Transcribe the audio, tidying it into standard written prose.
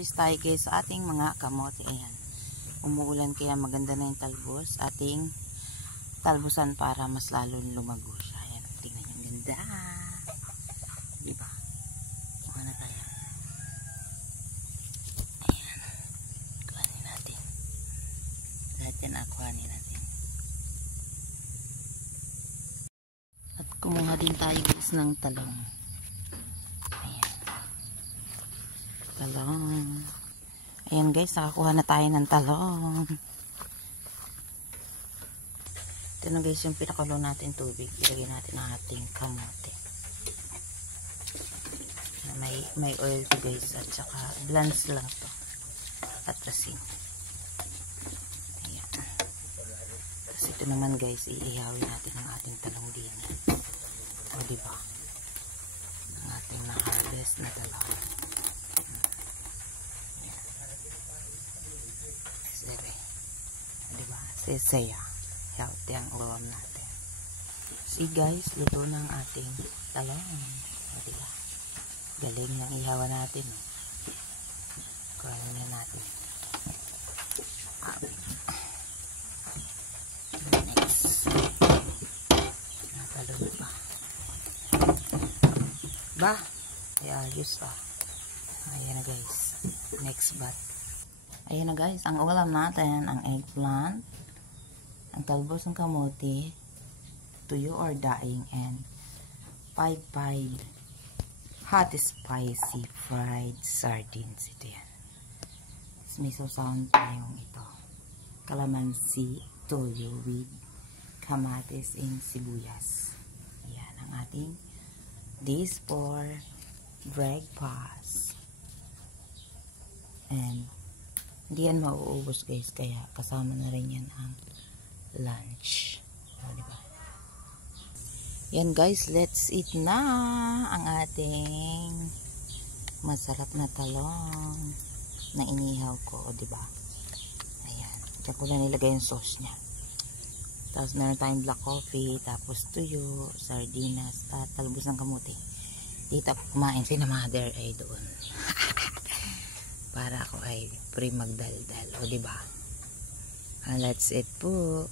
Harvest tayo guys sa ating mga kamote. Ayan. Umuulan kaya maganda na yung talbos. Ating talbusan para mas lalo lumago siya. Ayan. Tingnan yung ganda. Diba? Mukha na tayo. Ayan. Kuhanin natin. Lahat yan kuhanin natin. At kumuha din tayo guys ng talong. Talong. Ayan guys, nakakuha na tayo ng talong. Ito na guys yung pinakulo natin tubig. Ilagay natin ang ating kamote. May oil to guys at saka blends lang to. At asin. Ayan. Tapos ito naman guys, iihawin natin ang ating talong din. O diba? Ang ating na-harvest na talong. Diba? Sisaya. Healthy ang ulam natin. See guys, luto na ang ating talong. Diba? Galing ng ihawa natin. Kuhanin na natin. Next. Natalo na ba? Ba? Ayos pa. Ayan na guys. Next bat. Ayan na guys, ang ulam natin, ang eggplant, ang talbos ng kamote, tuyo or daing, and pie hot spicy fried sardines. Ito yan. May sausawan tayong ito. Calamansi, toyo with kamatis and sibuyas. Ayan ang ating dish for breakfast. And hindi yan mauubos guys, kaya kasama na rin yan ang lunch. O, diba? Yan guys, let's eat na ang ating masarap na talong na inihaw ko, o diba? Ayan, diyan ko na nilagay yung sauce nya. Tapos meron tayong black coffee, tapos tuyo, sardinas, at talbos ng kamote. Dito kumain si na mother ay doon. Para ako ay free magdaldal, o diba? Let's eat po.